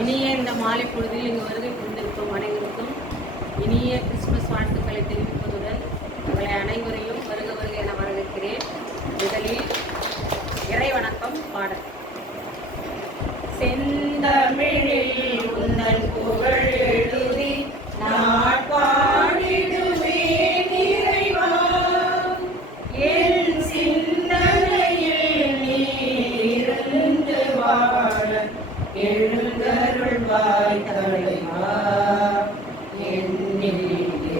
இனிய இந்த மாலை பொழுதில் இங்கு வருகை புரிந்திருக்கும் அனைவருக்கும் இனிய கிறிஸ்துமஸ் வாழ்த்துக்களை தெரிவிப்பதுடன் உங்களை அனைவரையும் வருக வருக என வரவேற்கிறேன். முதலில் இறை வணக்கம் பாடல். செந்தமிழில் உந்தன் புகழ் எழுதி நான் பாடிடுவேன் இறைவா, என் சிந்தனையில் நீ இருந்து வாழ எழுந்தருள்வாய் தலைவா, என்னில்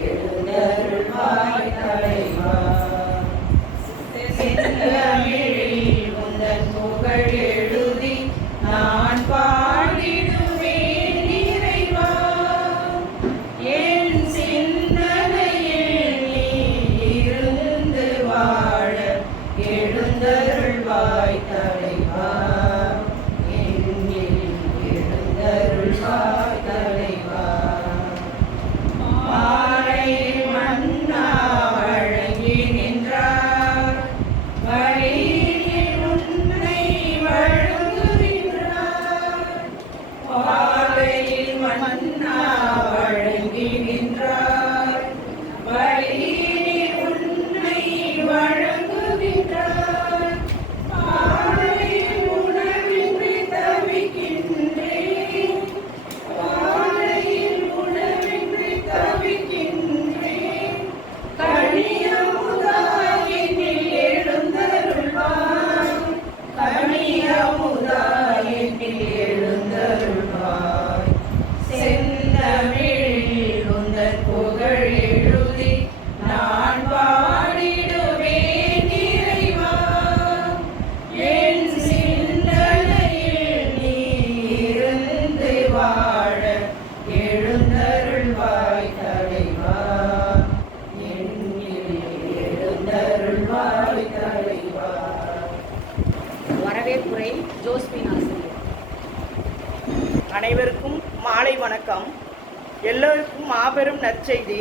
எழுந்தருள்வாய் தலைவா. செந்தமிழில் உந்தன் புகழ் எழுதி நான் பாடிடுவேன் இறைவா, என் சிந்தனையில் நீ இருந்து வாழ எழுந்தருள்வாய் தலைவா, என்னில் எழுந்தருள்வாய் தலைவா. மாலையில் மன்னா வழங்கி நின்றார், வழியில் உன்னை வழங்குகின்றார். மாலையில் மன்னா வழங்கி நின்றார், வழியில் உன்னை வழங்குகின்றார். மாலையில் உணவின்றி தவிக்கின்றேன், மாலையில் உணவின்றி தவிக்கின்றேன். கனியமுதா என்னில் எழுந்தருள்வாய், கனியமுதா என்னில் எழுந்தருள்வாய். செந்தமிழில் உந்தன் புகழ் எழுதி நான் பாடிடுவேன் இறைவா, என் சிந்தனையில் நீ இருந்து வாழ எழுந்தருள்வாய் தலைவா, என்னில் எழுந்தருள்வாய் தலைவா. வரவேற்புரை ஜோஸ்பின் ஆசிரியர். அனைவருக்கும் மாலை வணக்கம். எல்லோருக்கும் மாபெரும் நற்செய்தி.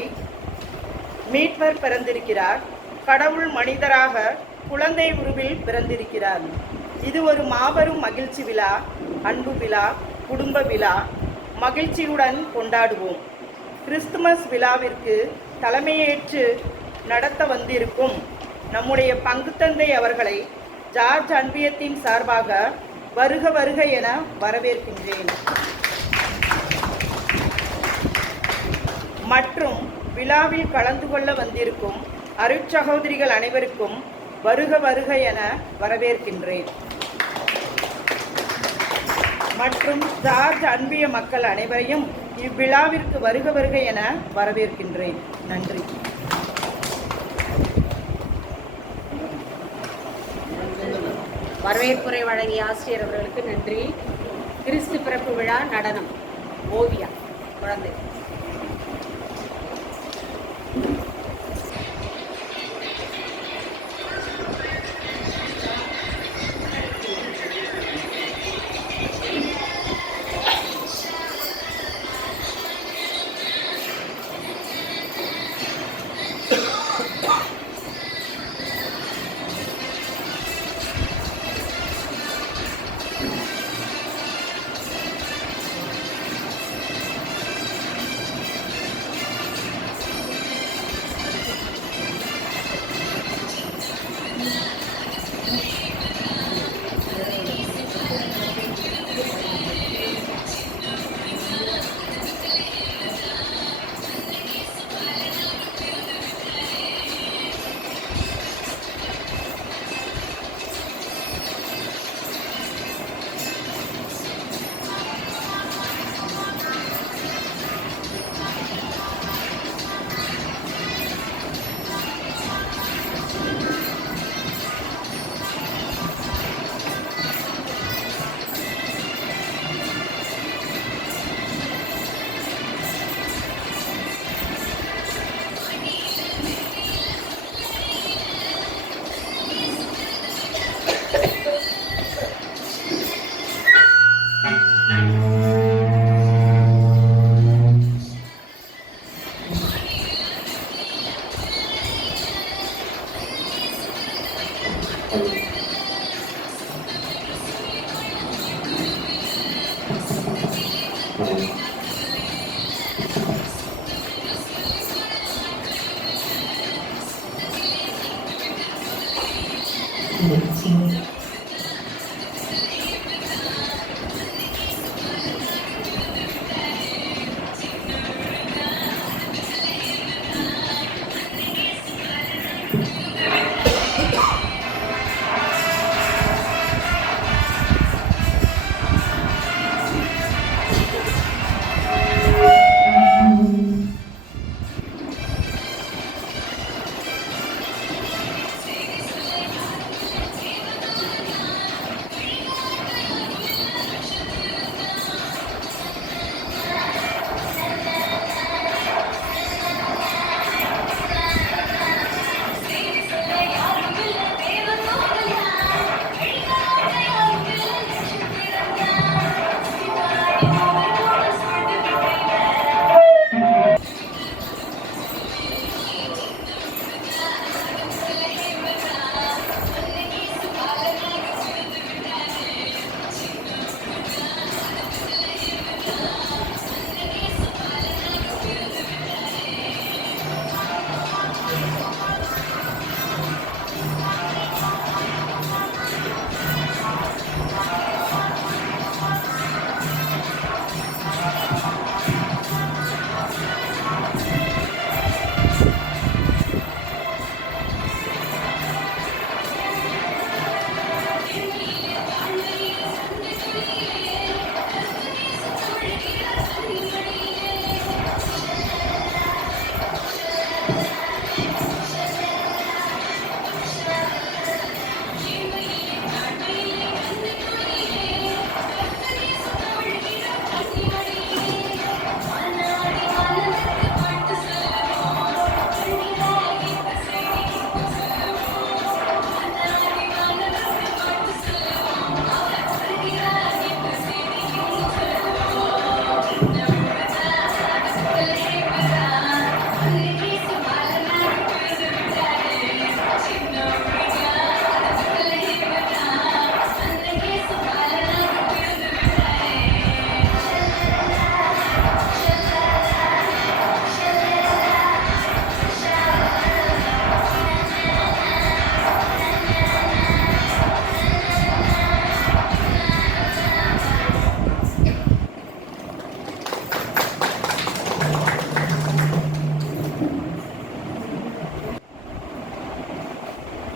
மீட்பர் பிறந்திருக்கிறார். கடவுள் மனிதராக குழந்தை உருவில் பிறந்திருக்கிறார். இது ஒரு மாபெரும் மகிழ்ச்சி விழா, அன்பு விழா, குடும்ப விழா. மகிழ்ச்சியுடன் கொண்டாடுவோம். கிறிஸ்துமஸ் விழாவிற்கு தலைமையேற்று நடத்த வந்திருக்கும் நம்முடைய பங்குத்தந்தை அவர்களை ஜார்ஜ் அன்பியத்தின் சார்பாக வருக வருக என வரவேற்கின்றேன். மற்றும் விழாவில் கலந்து கொள்ள வந்திருக்கும் அருட்சகோதரிகள் அனைவருக்கும் வருக வருக என வரவேற்கின்றேன். மற்றும் ஜார்ஜ் அன்பிய மக்கள் அனைவரையும் இவ்விழாவிற்கு வருக வருக என வரவேற்கின்றேன். நன்றி. வரவேற்புரை வழங்கிய ஆசிரியர் அவர்களுக்கு நன்றி. கிறிஸ்து பிறப்பு விழா நடனம் ஓவியா குழந்தை.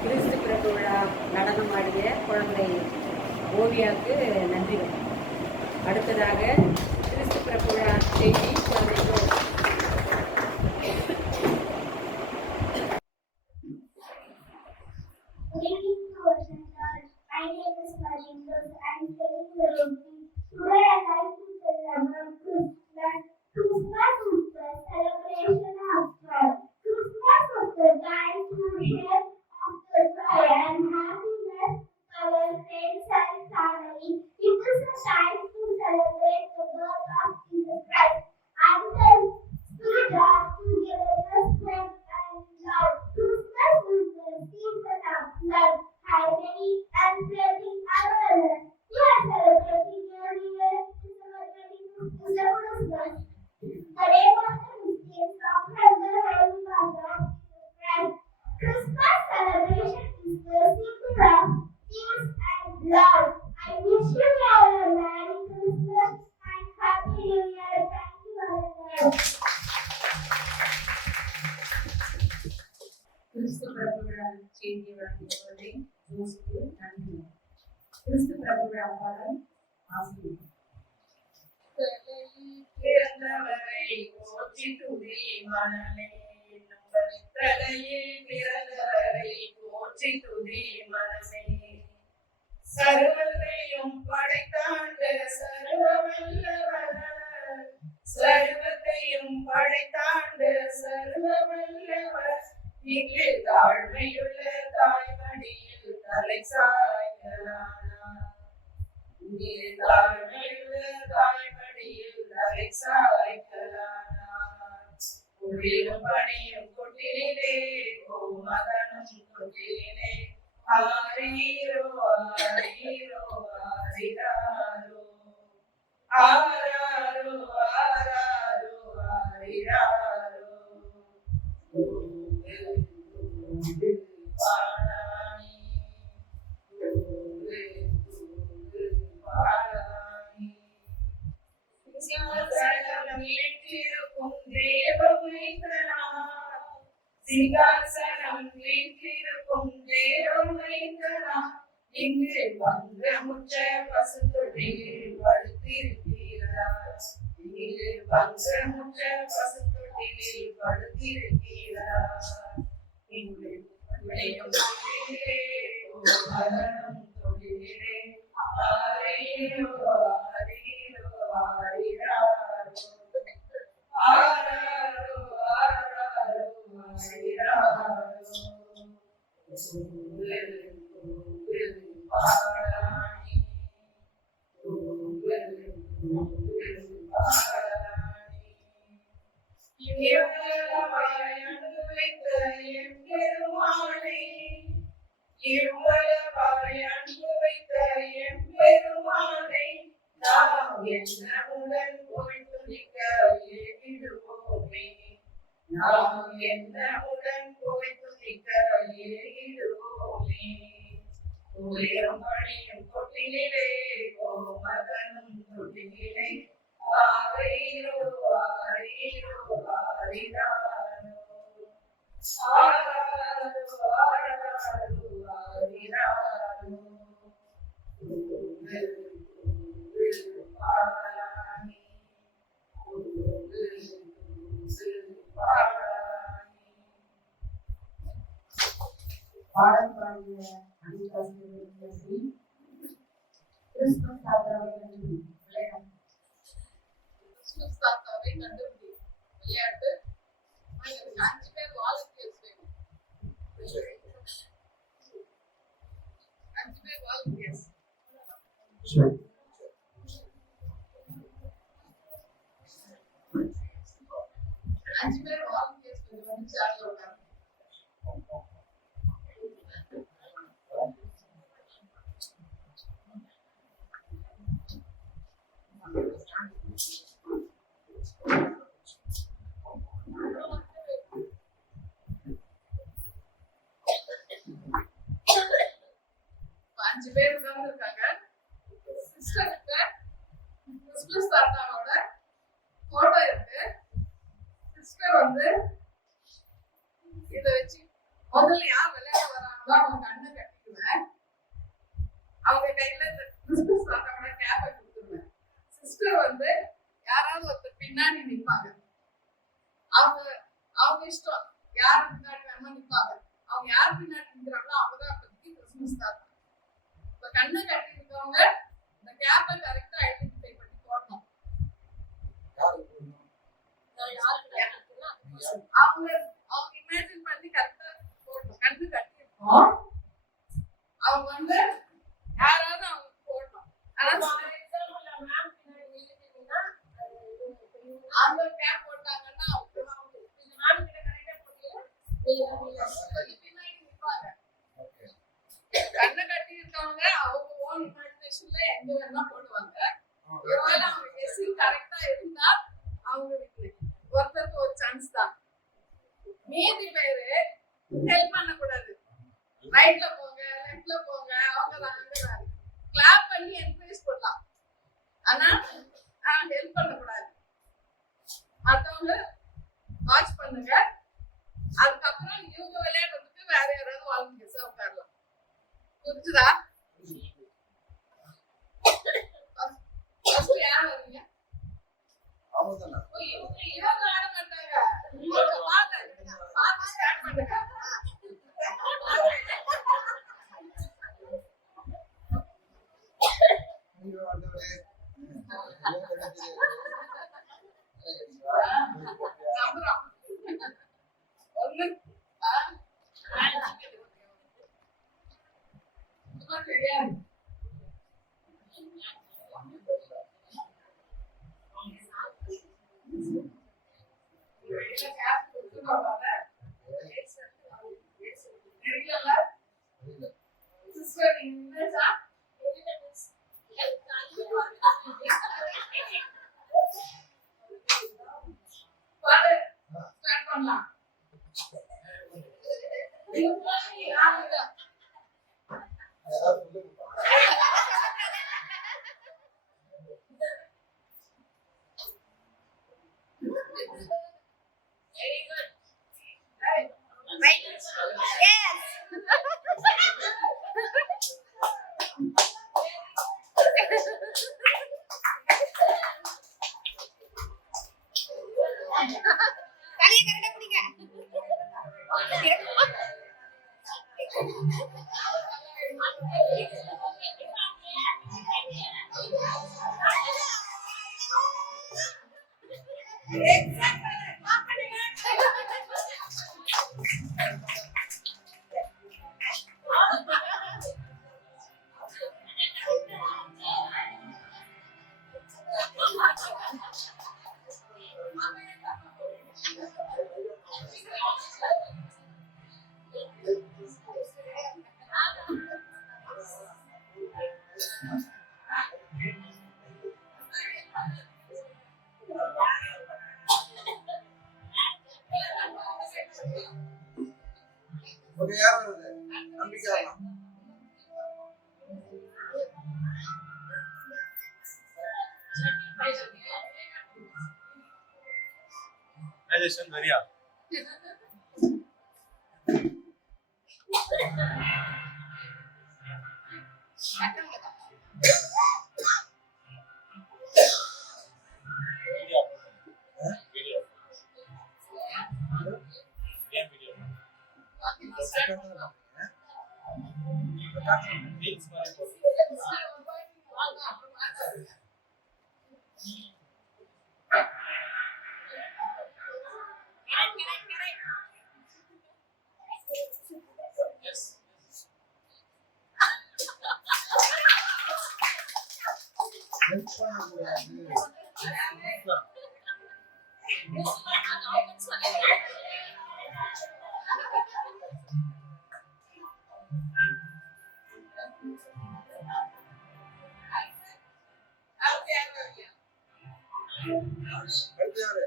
கிறிஸ்து பிறப்பு விழா நடனமாடிய குழந்தை ஓவியாவுக்கு நன்றிகள். அடுத்ததாக கிறிஸ்து பிறப்பு விழா செய்தி குழந்தைக்கு. கிறிஸ்து பிறப்பு விழா செய்தியை வழங்கியவர்களே ஜோசுக்கு நன்றி. கிறிஸ்து பிறப்பு விழா பாடல் ஆசிரியர். பிறந்தவரை போற்றி துதி மனமே, தலையில் பிறந்தவரை போற்றி துதி மனமே. சர்வத்தையும் படைத்தாண்ட சர்வ வல்லவர், சர்வத்தையும் படைத்தாண்ட சர்வ வல்லவர், இங்கு தாழ்மையுள்ள தாய்மடியில் தலை சாய்கிறார். இங்கே தாழ்மையுள்ள தாய்மடியில் தலை சாய்கிறார். பணியும் கொட்டிலே மகனும் கொட்டிலே ஆரீரோ ஆரீரோ ஆரிராரோ ஆராரோ சிங்காசனம் வீற்றிருக்கும் தேவம் வைத்ததாம் இங்கு பங்கமுற்ற பசுத்தொட்டியில் படுத்திருக்கிறார். இங்கு பங்கமுற்ற பசுத்தொட்டியில் படுத்திருக்கிறார். இங்கு விளையும் தொட்டிலே மகனும் தொட்டிலே ஆரீரோ ஆரீரோ ஆரீராரோ ஆராரோ ஆராரோ ஆரீராரோ பாராணி இவ்வளவாய் அன்பு வைத்த என் பெருமாளே, இவ்வளவாய் அன்பு வைத்த என் பெருமாளே, நாம் என்னுடன் போய் துதிக்க ஏகிடுவோமே, நாம் என்னுடன் போய் துதிக்க ஏகிடுவோமே. உயரம் பணியும் தொட்டிலே கோமகனும் தொட்டிலே ஆரீரோ ஆரீரோ ஆரீராரோ ஆராரோ ஆராரோ ஆரீராரோ பாராணி பாடல் பாடிய அனிதாசிரியர் ஸ்ரீ கிறிஸ்துமஸ் தாத்தாவை கண்டுபிடி விளையாட்டு. கிறிஸ்துமஸ் தாத்தாவை கண்டுபிடி விளையாட்டு. 5 பேர் வாலண்டியர்ஸ் வேணும். 5 பேர் வாலண்டியர்ஸ். சரி. 5 பேர் வாலண்டியர்ஸ் வந்து சேர்ல உட்காருங்க. அஞ்சு பேர் உட்கார்ந்துருக்காங்க. சிஸ்டருக்கு கிறிஸ்துமஸ் தாத்தாவோட போட்டோ இருக்கு. சிஸ்டர் வந்து இதை வச்சு முதல்ல யார் விளையாட வராங்களோ அவங்க கண்ணை கட்டிக்குவேன். அவங்க கையில இந்த கிறிஸ்துமஸ் தாத்தாவோட கேப்பை கொடுத்துருவேன். சிஸ்டர் வந்து யாராவது ஒருத்தர் பின்னாடி நிற்பாங்க. அவங்க அவங்க இஷ்டம் யாரு பின்னாடி வேணுமோ நிற்பாங்க. அவங்க யார் பின்னாடி நிற்கிறாங்களோ அவங்கதான் அப்போதைக்கு கிறிஸ்துமஸ் தாத்தா. இப்ப கண்ணை கட்டி இருக்கவங்க இந்த கேப்பை கரெக்டா ஐடென்டிஃபை பண்ணி போடணும். அவங்க அவங்க இமேஜின் பண்ணி கரெக்டா போடணும். கண்ணு கட்டி இருக்கோம். அவங்க வந்து யாராவது அவங்க போடணும். அந்த கேப் போட்டாங்கன்னா பின்னாடி நிற்பாங்க. கண்ணை கட்டி இருக்கவங்க அவங்க ஓன் இமேஜினேஷன்ல எங்க வேணா போடுவாங்க. ஒருவேளை அவங்க கெஸ்ஸிங் கரெக்டா இருந்தா அவங்க வீட்டுல ஒருத்தருக்கு ஒரு சான்ஸ் தான். மீதி பேரு ஹெல்ப் பண்ணக்கூடாது. ரைட்ல போங்க, லெஃப்ட்ல போங்க, அவங்க தான் கிளாப் பண்ணி என்கரேஜ் பண்ணலாம். ஆனா ஹெல்ப் பண்ணக்கூடாது. மத்தவங்க வாட்ச் பண்ணுங்க. அதுக்கப்புறம் இவங்க விளையாடுறதுக்கு வேற யாராவது வாலண்டியர்ஸா உட்காரலாம். புரிஞ்சுதா? ஃபர்ஸ்ட் யார் வரீங்க? இவங்க ஆட மாட்டாங்க. இவங்க பாத்து ஸ்டார்ட் பண்ணுங்க. நம்புறோம். ஒண்ணு தெரியாது. Very good. Right. தலையை கரெக்டா பிடிங்க. ஓகே, யார் வருது? நம்பிக்கை வரலாம். Rajesh, Maria. அடுத்து யாரு?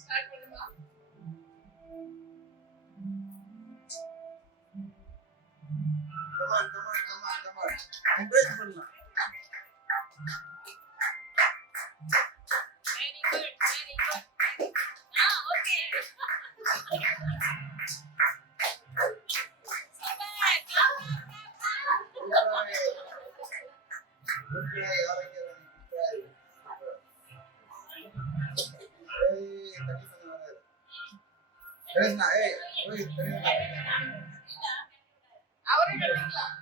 ஸ்டார்ட் பண்ணுமா? Come on, come on, come on, come on. Encourage பண்ணலாம். Very good, very good. Okay. Good try, ஆரோக்கிய ராணி, good try. ஏய், தண்ணி கொஞ்சம் வராது. கிருஷ்ணா, ஏய், ரோஹித், தண்ணி வராது. அவரே கட்டிக்கலாம்.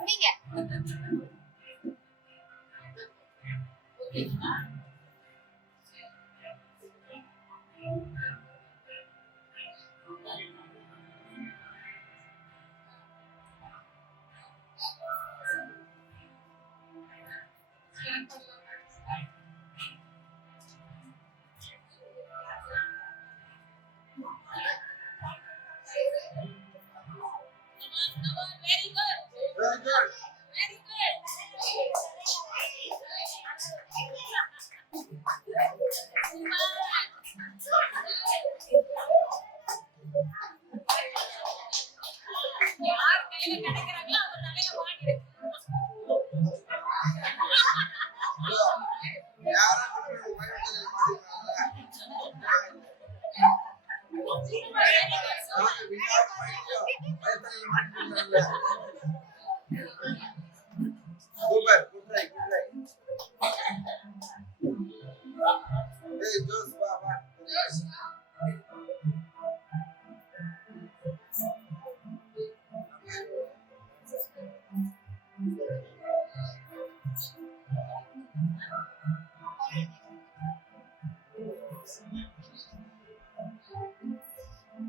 பிடிங்க. Very good. Very good. Very good. யார் கையில கிடைக்கிறாங்களோ அவங்க தலையில மாட்டி யாரா கொண்டு போய் பயணத்தில் மாட்டிருக்காங்க. அதாவது விஞ்ஞான பயிற்சியோ பயணத்தில் மாட்டிருக்காங்கல்ல. Super, good try, good try. ஏய் ஜோஸ், வா வா. ஜோஷ்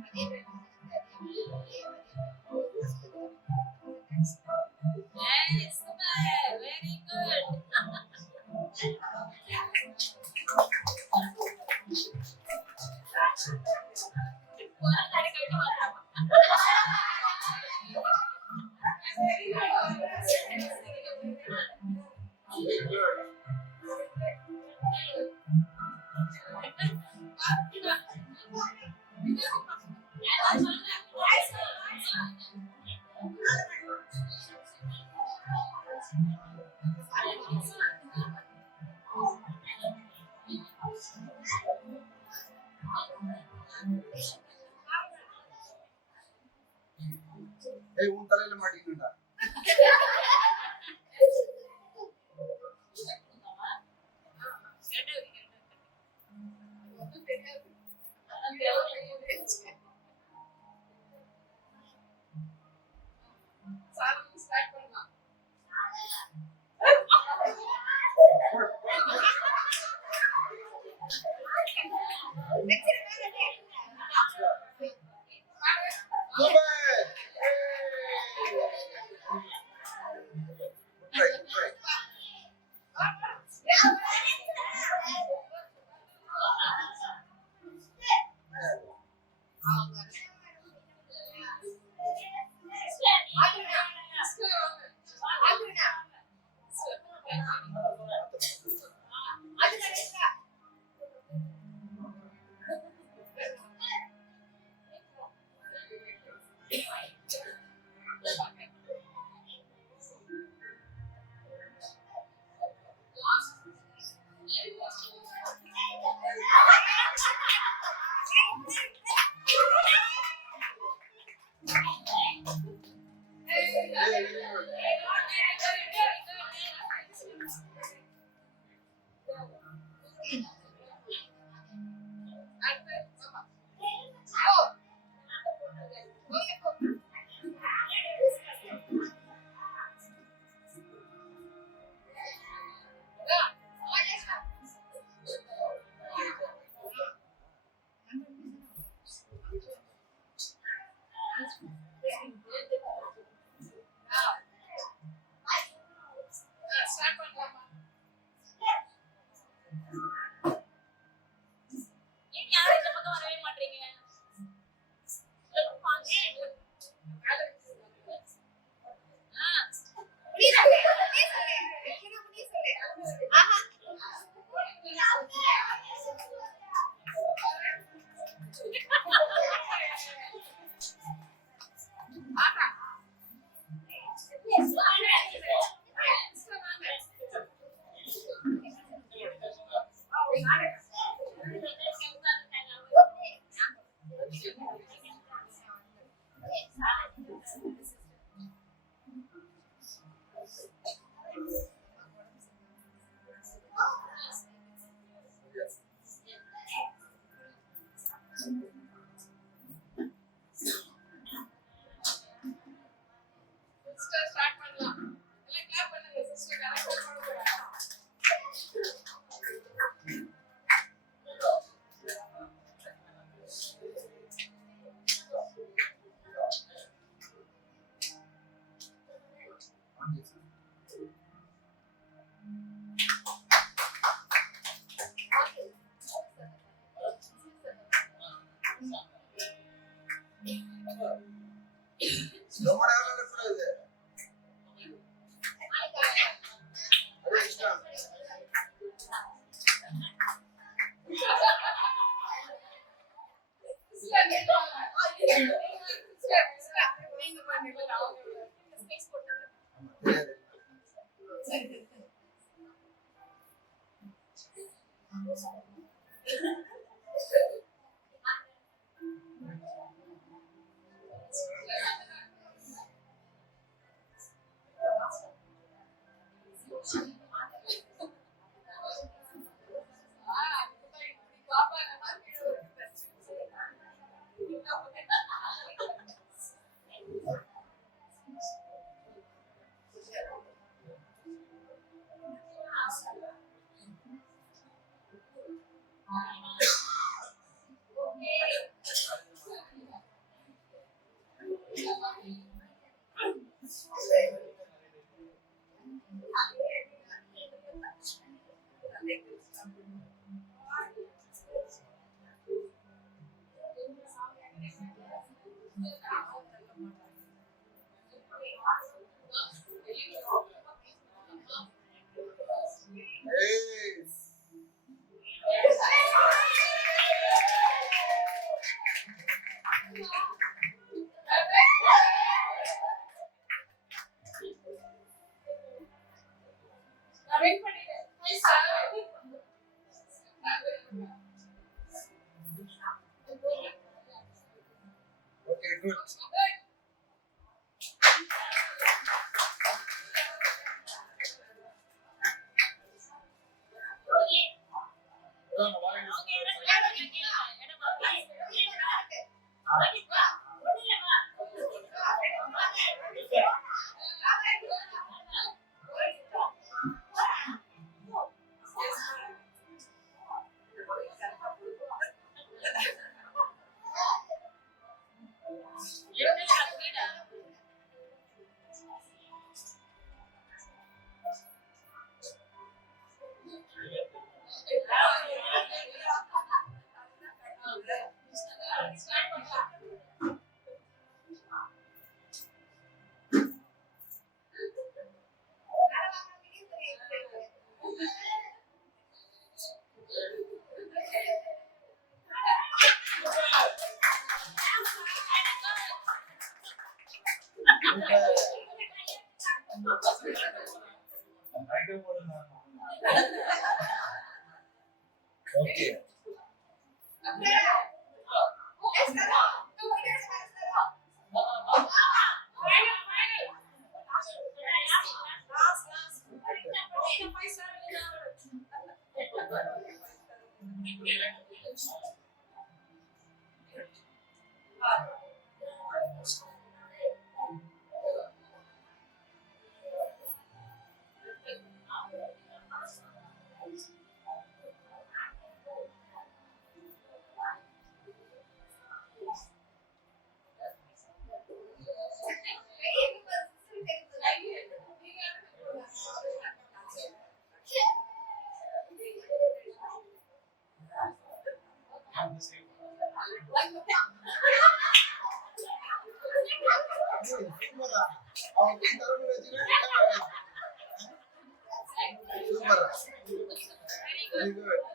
அதே ஏய் உன் தலையில மாட்டிக்கிட்டா ரொம்ப நேரம் இருக்கக்கூடாது. அது இஷ்டம். Okay, good. Okay. Very good.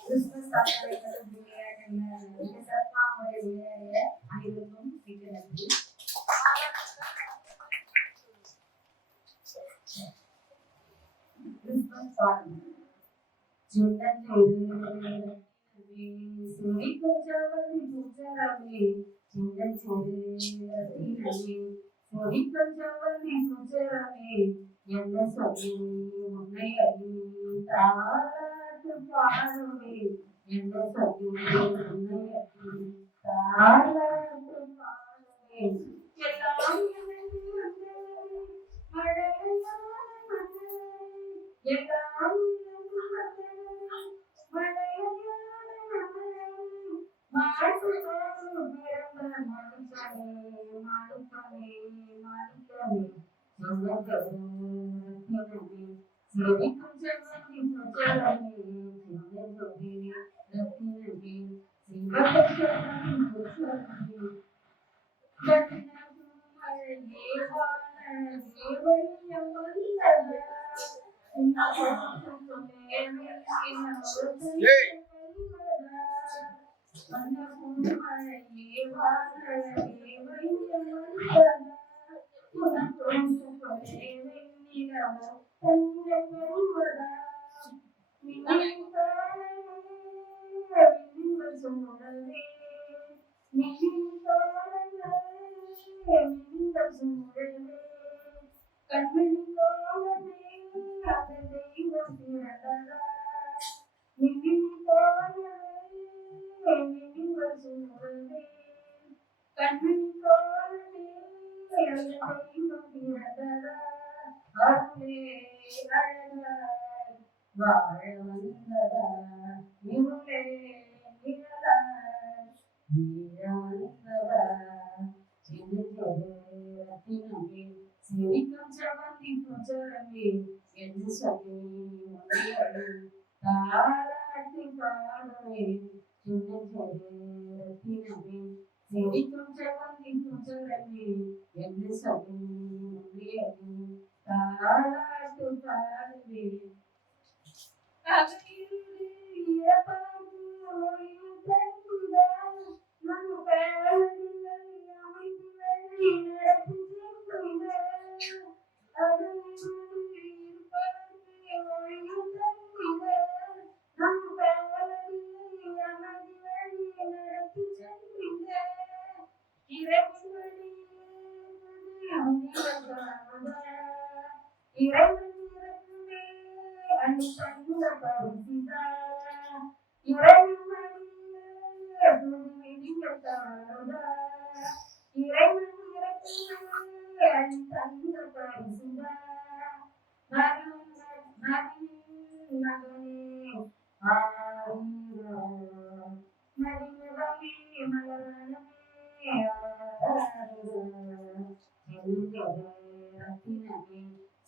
Christmas தாத்தாவை அனைவருக்கும் மிக்க நன்றி. கிறிஸ்துமஸ் பாடல் சொரிப்பஞ்சாவதி பூஜாரமே சிந்தன் சொரிப்பஞ்சாவதி பூஜாரமே என்ன சொல்லி உன்னை அறிந்தாட்டு பாடுவே என்ன சொல்லி உன்னை அறிந்தாட்டு பாடுவே எல்லாம் வாழ வந்ததா இருளே நிழலாய் வீழ வந்ததா ரத்தினமே சிரிக்கும் செவந்தி புஜரமே என்று சொல்லி முறையடு தாராட்டி பாடுவே ரத்தினமே சிரிக்கும் செவந்தி புஜரமே என்று சொல்லி முறையடு தாராட்டு பாடுவே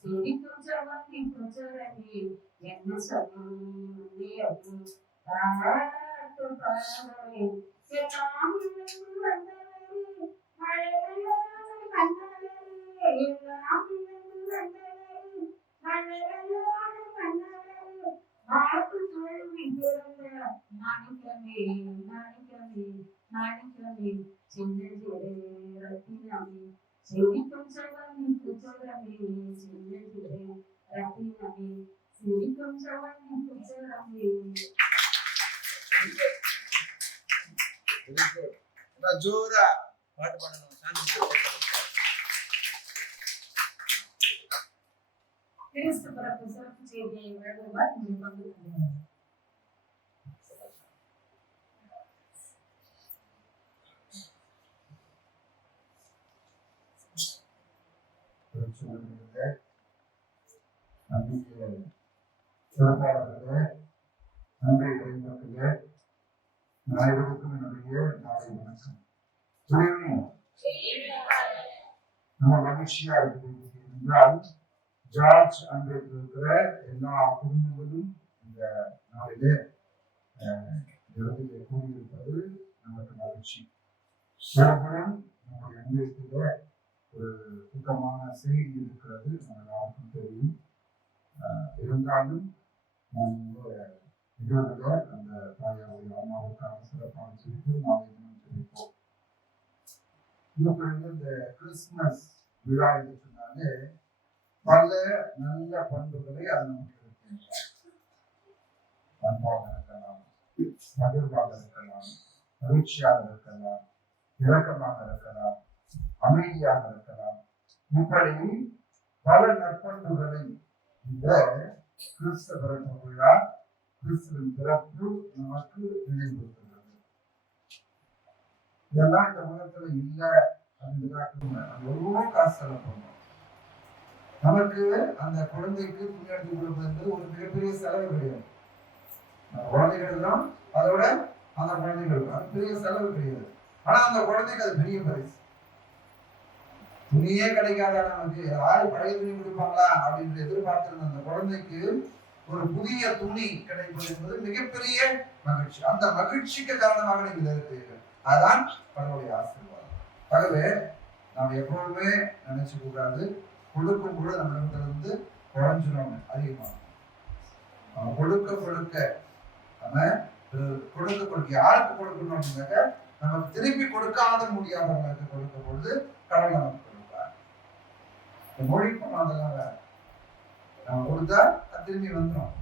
சிரிக்கும் செவந்தி புஜரமே என்ன சொல்லி தாராட்டு பாடுவே எல்லாம் மாணிக்கமே மாணிக்கமே மாணிக்கமே சின்ன ரத்தினமே சிரிக்கும் செவந்தி புஜரமே சின்ன ரத்தினமே சிரிக்கும் செவந்தி புஜரமே. ஜோரா பாட்டு பாடணும். கிறிஸ்து பிறப்பு சிறப்பு செய்தியை வழங்குவார் இங்கே பங்கு கொள்கிறார். சிறப்பாளர்களே, நன்றி இறைமக்களே, அனைவருக்கும் என்னுடைய நாளை வணக்கம். நம்ம மகிழ்ச்சியா இருக்கிறது என்றால் ஜார்ஜ் அன்றைக்கு இருக்கிற எல்லா குடும்பங்களும் இந்த நாளிலே இடத்திலே கூடியிருப்பது நமக்கு மகிழ்ச்சி. சிறப்புடன் நம்முடைய அன்றையத்தில ஒரு துக்கமான செய்தி இருக்கிறது, நம்ம எல்லாருக்கும் தெரியும். இருந்தாலும் நிகழ்வுல அந்த தாயாருடைய அம்மாவுக்கான சிறப்பான சிரிப்பு நாளை தினம் தெரிவிப்போம். இந்த கிறிஸ்துமஸ் விழா என்று சொன்னாலே பல நல்ல பண்புகளை அது நமக்கு இருக்கின்றன. அன்பாக இருக்கலாம், மகிழ்வாக இருக்கலாம், மகிழ்ச்சியாக இருக்கலாம், இரக்கமாக இருக்கலாம், அமைதியாக இருக்கலாம். இப்படி பல நற்பண்புகளை இந்த கிறிஸ்து பிறப்பு விழா, கிறிஸ்துவின் பிறப்பு நமக்கு நினைவுறுத்துகிறது. இதெல்லாம் இந்த உலகத்துல இல்லை அப்படின்னு எவ்வளவோ காசு செலவு பண்ணோம். நமக்கு அந்த குழந்தைக்கு துணி எடுத்து கொடுப்பது ஒரு மிகப்பெரிய செலவு கிடையாது. குழந்தைகளுக்கும் அதோட அந்த குழந்தைகளுக்கும் அது பெரிய செலவு கிடையாது. ஆனா அந்த குழந்தைக்கு அது பெரிய பரிசு. துணியே கிடைக்காத நமக்கு யாரு பழைய துணி கொடுப்பாங்களா அப்படின்னு எதிர்பார்த்திருந்த அந்த குழந்தைக்கு ஒரு புதிய துணி கிடைப்பது என்பது மிகப்பெரிய மகிழ்ச்சி. அந்த மகிழ்ச்சிக்கு காரணமாக நீங்கள் இருக்கிறீர்கள். அதுதான் கடவுளுடைய ஆசீர்வாதம். ஆகவே நாம் எப்பொழுதுமே நினைச்சு கூடாது கொடுக்கும் பொழுது நம்மிடத்திலிருந்து குறைஞ்சிடும், அதிகமாகும். நம்ம கொடுக்க கொடுக்க நம்ம கொடுக்க யாருக்கு கொடுக்கணும் அப்படின்னாக்க நமக்கு திருப்பி கொடுக்காத முடியாதவங்களுக்கு கொடுக்கும் பொழுது கடவுள் நமக்கு கொடுப்பார். மொழிக்கும் அதெல்லாம் வேற. நம்ம கொடுத்தா அது திரும்பி வந்துடும்.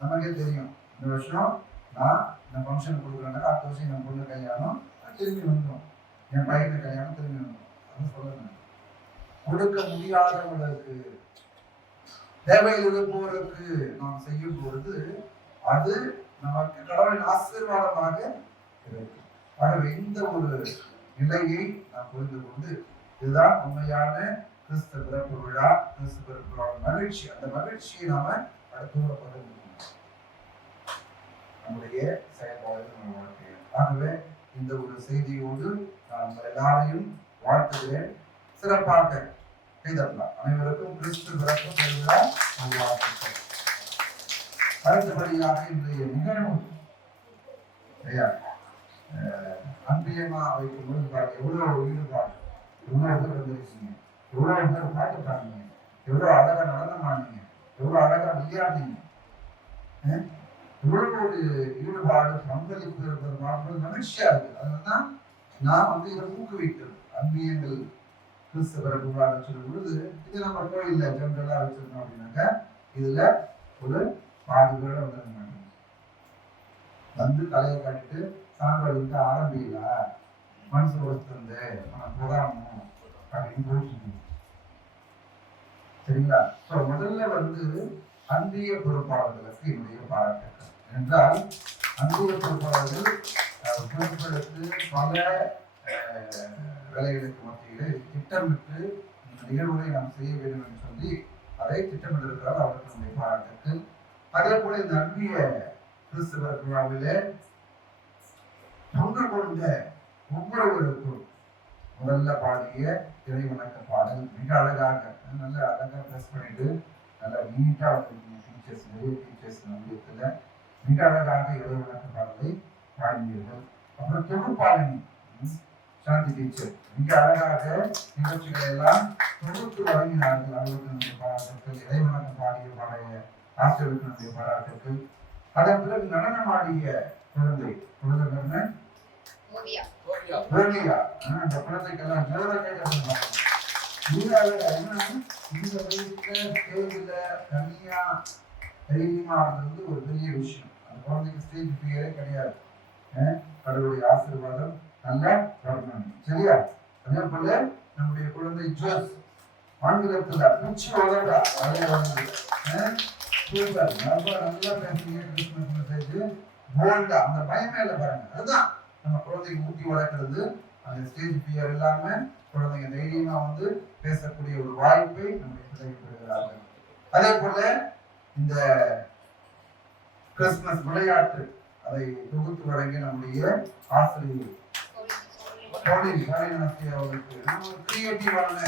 நமக்கே தெரியும், இந்த வருஷம் நான் இந்த ஃபங்க்ஷன் கொடுக்குறேன்னா அடுத்த வருஷம் என் பொண்ணு கல்யாணம் திரும்பி வந்துடும், என் பையனை கல்யாணம் திரும்பி வந்துடும். அது சொல்லணும். கொடுக்க முடியாதவங்களுக்கு, தேவையில் இருப்பவருக்கு நாம் செய்யும் பொழுது அது நமக்கு கடவுளின் ஆசீர்வாதமாக இருக்கும். ஆகவே இந்த ஒரு நிலையை நாம் புரிந்து கொண்டு இதுதான் உண்மையான கிறிஸ்து பிறப்பு விழா, கிறிஸ்து பிறப்பு விழா மகிழ்ச்சி. அந்த மகிழ்ச்சியை நாம அடுத்தவரை பகிர்ந்து நம்முடைய செயல்பாடுகள் நம்ம வாழ்க்கையில். ஆகவே இந்த ஒரு செய்தியோடு நான் உங்கள் எல்லாரையும் வாழ்த்துகிறேன். சிறப்பாக கைதட்டலாம். அனைவருக்கும் கிறிஸ்து பிறப்பு பெருவிழா நல்வாழ்த்துக்கள். அடுத்தபடியாக இன்றைய நிகழ்வு அன்பியமா வைக்கும்போது பாருங்க எவ்வளவு ஈடுபாடு, எவ்வளவு பேர் வந்துருக்கீங்க, எவ்வளவு பேர் பாட்டு பாடுங்க, எவ்வளவு அழகா நடனம் ஆனீங்க, எவ்வளவு அழகா விளையாடுனீங்க, இவ்வளவு ஒரு ஈடுபாடு பங்களிப்பு இருப்பது பார்க்கும்போது மகிழ்ச்சியா இருக்கு. அதனால்தான் நான் வந்து இதை ஊக்குவிக்கிறது. அன்பியங்கள் கிறிஸ்து பிறப்பு விழா சொல்லும் பொழுது இது நம்ம கோயில்ல ஜென்ரலா வச்சிருக்கோம் அப்படின்னாக்கா இதுல ஒரு பாடுகளோட வந்து தலையை காட்டிட்டு சான்றோருக்கு ஆரம்பியில மனசு ஒருத்தந்து புதாமம் அப்படின்னு போயிட்டு சரிங்களா? ஸோ முதல்ல வந்து அன்பிய பொறுப்பாளர்களுக்கு என்னுடைய பாராட்டுக்கள். என்றால் அன்பிய பொறுப்பாளர்கள் பொறுப்பெடுத்து பல வேலைகளுக்கு மத்தியிலே திட்டமிட்டு இந்த நிகழ்வுகளை நாம் செய்ய வேண்டும் என்று சொல்லி அதை திட்டமிட்டிருக்கிறார். அவருக்கு நம்முடைய பாராட்டுக்கள். அதே போல இந்த அன்பிய கிறிஸ்தவ விழாவிலே பங்கு கொண்ட ஒவ்வொருவருக்கும் முதல்ல பாடிய இறைவணக்க பாடல் மிக அழகாக நல்ல அழகா ட்ரெஸ் பண்ணிட்டு நல்ல நீட்டா டீச்சர்ஸ் நிறைய டீச்சர்ஸ் நம்மிடத்துல மிக அழகாக இறைவணக்க பாடலை பாடினீர்கள். அப்புறம் தொகுப்பாளினி சாந்தி டீச்சர் மிக அழகாக நிகழ்ச்சிகளை எல்லாம் தொகுத்து வழங்கினார்கள். அவர்களுக்கு நம்முடைய பாராட்டுக்கள். இறைவணக்க பாடிய பாடைய ஆசிரியர்களுக்கு நம்முடைய பாராட்டுக்கள். அதன் பிறகு நடனமாடிய குழந்தை குழந்தை அந்த குழந்தைக்கெல்லாம் இந்த வயசுல ஸ்டேஜ்ல தனியா தைரியமா ஆடுறது ஒரு பெரிய விஷயம். அந்த குழந்தைக்கு ஸ்டேஜ் ஃபியரே கிடையாது. கடவுளுடைய ஆசீர்வாதம் நல்லா வரணும். சரியா? அதே போல நம்முடைய குழந்தை ஜோஸ் ஆங்கிலத்துல பூச்சி வளர்றா அதே வந்து சூப்பர் நல்லா பேசுறீங்க. கிறிஸ்துமஸ் மெசேஜ் போல்டா அந்த பயமே இல்லை பாருங்க. அதுதான் நம்ம குழந்தைக்கு ஊட்டி வளர்க்கறது. அந்த ஸ்டேஜ் ஃபியர் இல்லாம குழந்தைங்க தைரியமா வந்து பேசக்கூடிய ஒரு வாய்ப்பை நம்முடைய பிள்ளைகள் பெறுகிறார்கள். அதே போல இந்த கிறிஸ்துமஸ் விளையாட்டு அதை தொகுத்து வழங்கி நம்முடைய ஆசிரியர் அவர்களுக்கு கிரியேட்டிவான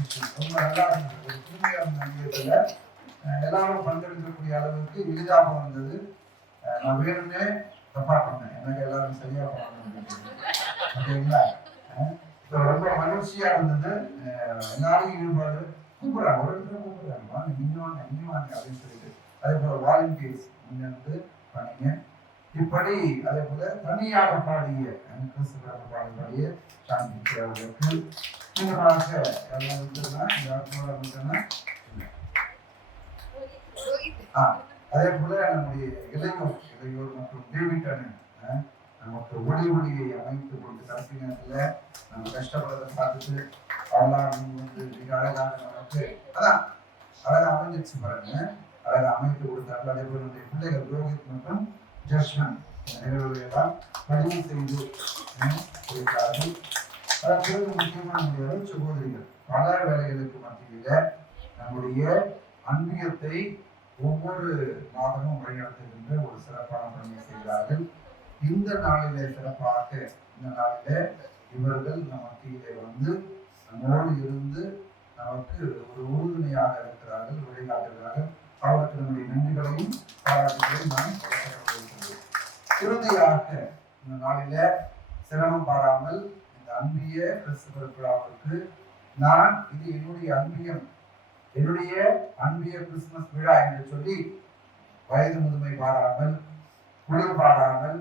விஷயம் ரொம்ப நல்லா இருந்தது. ஒரு தூய்மையான நம்பியத்துல எல்லாரும் பங்கெடுக்கக்கூடிய அளவுக்கு எளிதாக வந்தது. நான் வேணும்னே தப்பா பண்ணேன். எனக்கு எல்லாரும் சரியா பண்ணணும் ஓகேங்களா? ரொம்ப மகிழ்ச்சியா இருந்தது. எல்லாரும் ஈடுபாடு கூப்பிடுறாங்க. ஒரு இடத்துல கூப்பிடுறாங்க வாங்க நீங்க வாங்க இங்க வாங்க அப்படின்னு சொல்லிட்டு. அதே போல வாலண்டியர்ஸ் நீங்க வந்து பண்ணீங்க. இப்படி அதே போல தனியாக பாடிய கிறிஸ்துவ பாடிய சாந்தி அவர்களுக்கு முன்னதாக எல்லாம் இருந்ததுன்னா அதே போல நம்முடைய இளையோர் மற்றும் டேவிட் அண்ணன் நமக்கு ஒளியை அமைத்து கொடுத்து கடைசி நேரத்துல நம்ம கஷ்டப்படுறதை பார்த்துட்டு அவெல்லாம் வந்து மிக அழகாக நமக்கு அதான் அழகா அமைஞ்சிருச்சு பாருங்க. அழகா அமைத்து கொடுத்தார்கள். அதே போல நம்முடைய பிள்ளைகள் ரோஹித் மற்றும் ஜஸ்மன் நிகழ்வுகளெல்லாம் பதிவு செய்து கொடுத்தார்கள். அதன் பிறகு முக்கியமாக நம்முடைய சகோதரிகள் பல வேலைகளுக்கு மத்தியில நம்முடைய அன்பியத்தை ஒவ்வொரு மாதமும் வழிநடத்துகின்ற ஒரு சிறப்பான பணியை செய்கிறார்கள். இந்த நாளிலே சிறப்பாக இந்த நாளிலே இவர்கள் நம் மத்தியிலே வந்து நம்மோடு இருந்து நமக்கு ஒரு உறுதுணையாக இருக்கிறார்கள், வழிகாட்டுகிறார்கள். அவருக்கு நம்முடைய நன்றிகளையும் பாராட்டுகளையும் நான் கொடுக்கிறேன். இறுதியாக இந்த நாளில சிரமம் பாராமல் இந்த அன்பிய கிறிஸ்துவ விழாவிற்கு நான் இது என்னுடைய அன்பிய கிறிஸ்துமஸ் விழா என்று சொல்லி வயது முதுமை பாராமல், குளிர் பாராமல்,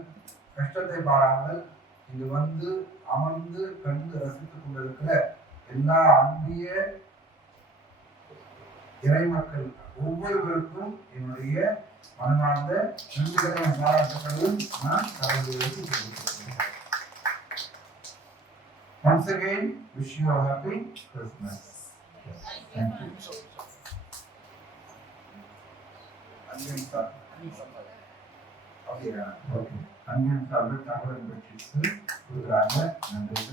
கஷ்டத்தை பாராமல் இங்கு வந்து அமர்ந்து கண்டு ரசித்துக் கொண்டிருக்கிற எல்லா அன்பிய இறைமக்கள் ஒவ்வொருவருக்கும் என்னுடைய மனமார்ந்த நன்றிகளையும் பாராட்டுகளையும் நான் கடவுளுக்கு தெரிவிக்கிறேன். Once again, wish you a happy Christmas. Thank you. அன்பின் சார்பில் தகவல் பெற்று கொடுக்குறாங்க. நன்றி.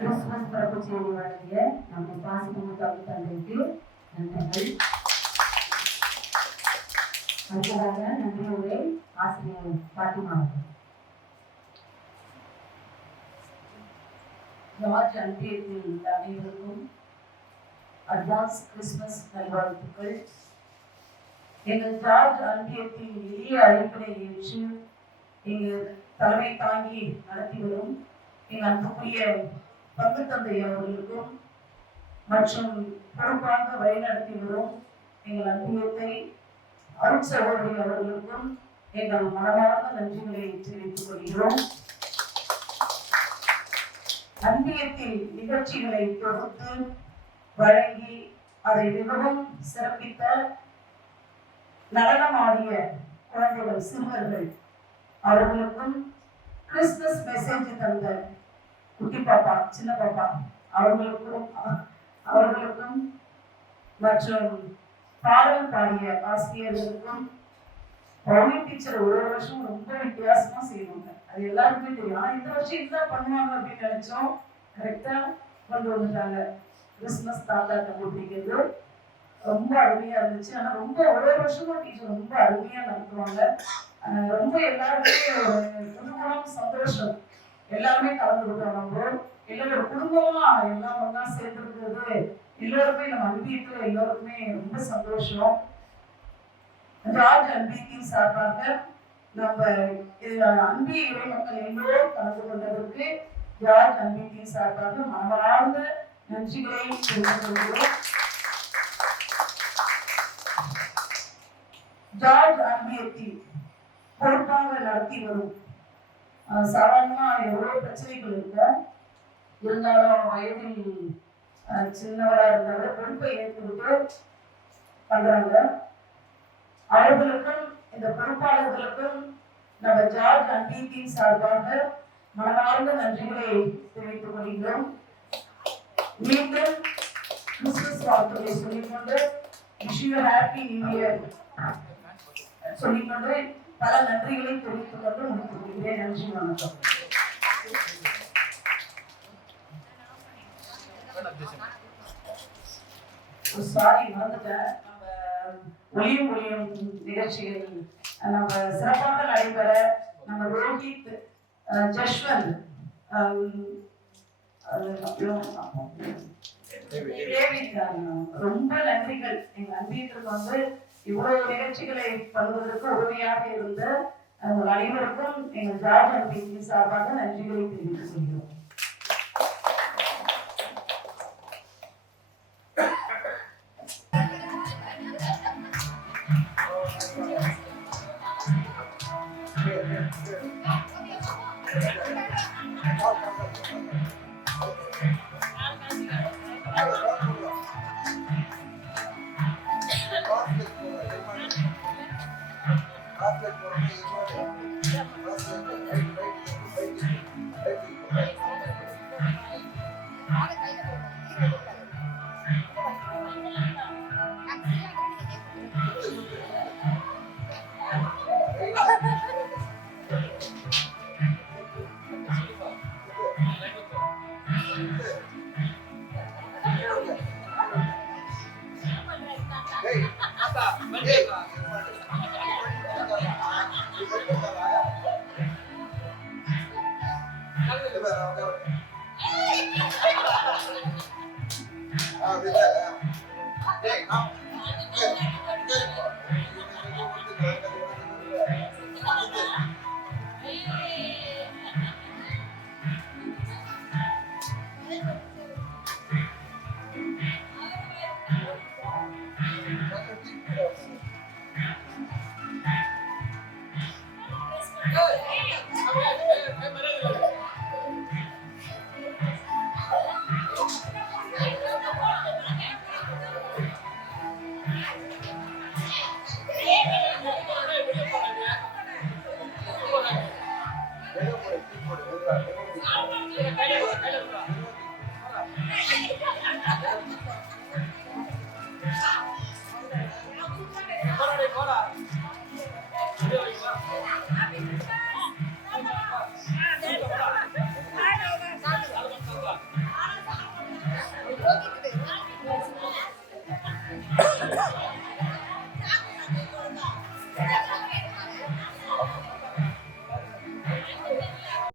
கிறிஸ்துமஸ் பிறப்பு செய்தி வழங்கிய நம்முடைய பாசிட்டிவ் தமிழ் தந்தைக்கு நன்றிகள். அடுத்ததாக நன்றி உரை ஆசிரியர் பாத்திமா அவர்கள். ஜார்ஜ் அன்பியத்தில் உள்ள அனைவருக்கும் அட்வான்ஸ் கிறிஸ்துமஸ் நல்வாழ்த்துக்கள். எங்கள் ஜார்ஜ் அன்பியத்தில் எளிய அழைப்பினை ஏற்று எங்கள் தலைமை தாங்கி நடத்தி வரும் எங்கள் அன்புக்குரிய பங்கு தந்தை அவர்களுக்கும் மற்றும் பொறுப்பாக வழிநடத்தி வரும் எங்கள் அன்பியத்தை அருட் சகோதரி அவர்களுக்கும் எங்கள் மனமார்ந்த நன்றிகளை தெரிவித்துக் கொள்கிறோம். அன்பியத்தில் நிகழ்ச்சிகளை தொகுத்து வழங்கி அதை மிகவும் சிறப்பித்த நடனமாடிய குழந்தைகள் சிறுவர்கள் அவர்களுக்கும் கிறிஸ்துமஸ் மெசேஜ் தந்த குட்டி பாப்பா சின்ன பாப்பா அவர்களுக்கும் மற்றும் பாடல் பாடிய ஆசிரியர்களுக்கும் பவுனி டீச்சர் ஒரு வருஷம் ரொம்ப வித்தியாசமா செய்வாங்க. அது எல்லாருக்குமே தெரியும். ஆனா இந்த வருஷம் இதுதான் பண்ணுவாங்க அப்படின்னு நினைச்சோம். கரெக்டா கொண்டு வந்துட்டாங்க. கிறிஸ்துமஸ் தாத்தா கண்டுபிடிக்கிறது ரொம்ப அருமையா இருந்துச்சு. ஆனா ரொம்ப ஒரே வருஷமும் டீச்சர் ரொம்ப அருமையா நடத்துவாங்க. ரொம்ப எல்லாருக்குமே ஒரு புதுமணம் சந்தோஷம். எல்லாருமே கலந்துக்கிட்டோம். நம்ம எல்லோரும் குடும்பமா எல்லாம் ஒன்னா சேர்ந்துருக்கிறது எல்லோருமே நம்ம அன்பியத்துல எல்லோருக்குமே ரொம்ப சந்தோஷம். ஜார்ஜ் அன்பியத்தின் சார்பாக நம்ம அன்பிய இறை மக்கள் எல்லோரும் கலந்து கொண்டதற்கு ஜார்ஜ் அன்பியத்தின் சார்பாக மனமார்ந்த நன்றிகளை தெரிவித்துக் கொள்கிறோம். ஜார்ஜ் அன்பியத்தில் பொறுப்பாக நடத்தி வரும் சாதாரணமா எவ்வளவு பிரச்சனைகள் இருக்கு. இருந்தாலும் வயதில் சின்னவரா இருந்தாலும் பொறுப்பை ஏற்றுக்கிட்டு பண்றாங்க. அவர்களுக்கும் இந்த பொறுப்பாளர்களுக்கும் நம்ம ஜார்ஜ் அன்பியத்தின் சார்பாக மனமார்ந்த நன்றிகளை தெரிவித்துக் கொள்கிறோம். மீண்டும் கிறிஸ்துமஸ் வாழ்த்துக்களை சொல்லிக்கொண்டு wish you happy new year சொல்லிக்கொண்டு பல நன்றிகளை தெரிவித்துக் கொண்டு முடித்துக் கொள்கிறேன். நன்றி, வணக்கம். சாரி மறந்துட்டேன். நம்ம ஒளியும் ஒளியும் நிகழ்ச்சிகள் நம்ம சிறப்பாக நடைபெற நம்ம ரோஹித் ஜஷ்வந்த் ரொம்ப நன்றிகள். எங்க அன்பியத்திற்கு இவ்வளவு நிகழ்ச்சிகளை பண்ணுவதற்கு உதவியாக இருந்த அனைவருக்கும் எங்கள் ஜார்ஜ் அன்பியத்தின் சார்பாக நன்றிகளை தெரிவித்துக் கொள்கிறோம். Hey,